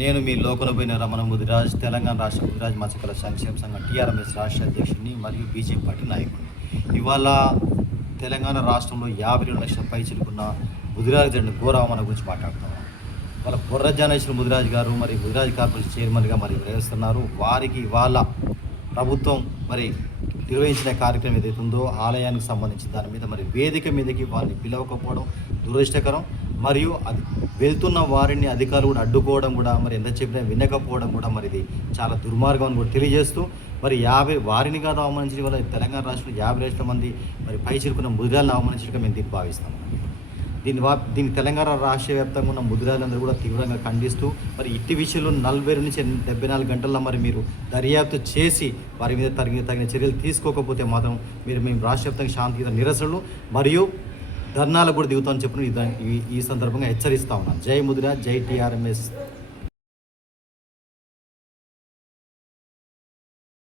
నేను మీ లోకలపోయిన రమణ ముదిరాజ్, తెలంగాణ రాష్ట్ర ముదిరాజ్ మత్స్యకారుల సంక్షేమ సంఘం టీఆర్ఎంఎస్ రాష్ట్ర అధ్యక్షుడిని మరియు బీజేపీ పార్టీ నాయకుడిని. ఇవాళ తెలంగాణ రాష్ట్రంలో 52 లక్షల పై చిలుకున్న ముదిరాజ్ జెండా ఘోరావమాన గురించి మాట్లాడుతున్నాం. వాళ్ళ బొర్ర జానేశ్వర ముదిరాజ్ గారు మరి ముదిరాజ్ కార్పొరేషన్ చైర్మన్గా మరి వ్యవహరిస్తున్నారు. వారికి ఇవాళ ప్రభుత్వం మరి నిర్వహించిన కార్యక్రమం ఏదైతే ఉందో ఆలయానికి సంబంధించిన దాని మీద మరి వేదిక మీదకి వారిని పిలవకపోవడం దురదృష్టకరం. మరియు అది వెళ్తున్న వారిని అధికారులు కూడా అడ్డుకోవడం కూడా మరి ఎంత చెప్పినా వినకపోవడం కూడా మరి ఇది చాలా దుర్మార్గం అని కూడా తెలియజేస్తూ మరి వారిని కాదు అవమానించడం వల్ల తెలంగాణ రాష్ట్రంలో 50 లక్షల మంది మరి పై చిరుకున్న ముదిరాలను అవమానించడం మేము దీన్ని భావిస్తాము. దీన్ని తెలంగాణ రాష్ట్ర వ్యాప్తంగా ఉన్న ముదిరాలందరూ కూడా తీవ్రంగా ఖండిస్తూ మరి ఇట్టి విషయంలో 42 నుంచి 74 గంటల్లో మరి మీరు దర్యాప్తు చేసి వారి మీద తగిన చర్యలు తీసుకోకపోతే మాత్రం మేము రాష్ట్ర వ్యాప్తంగా శాంతియుత నిరసనలు మరియు ధర్నాలకు కూడా దిగుతామని చెప్పిన ఈ సందర్భంగా హెచ్చరిస్తా ఉన్నాను. జై ముదిరాజ్, జై టీఆర్ఎంఎస్.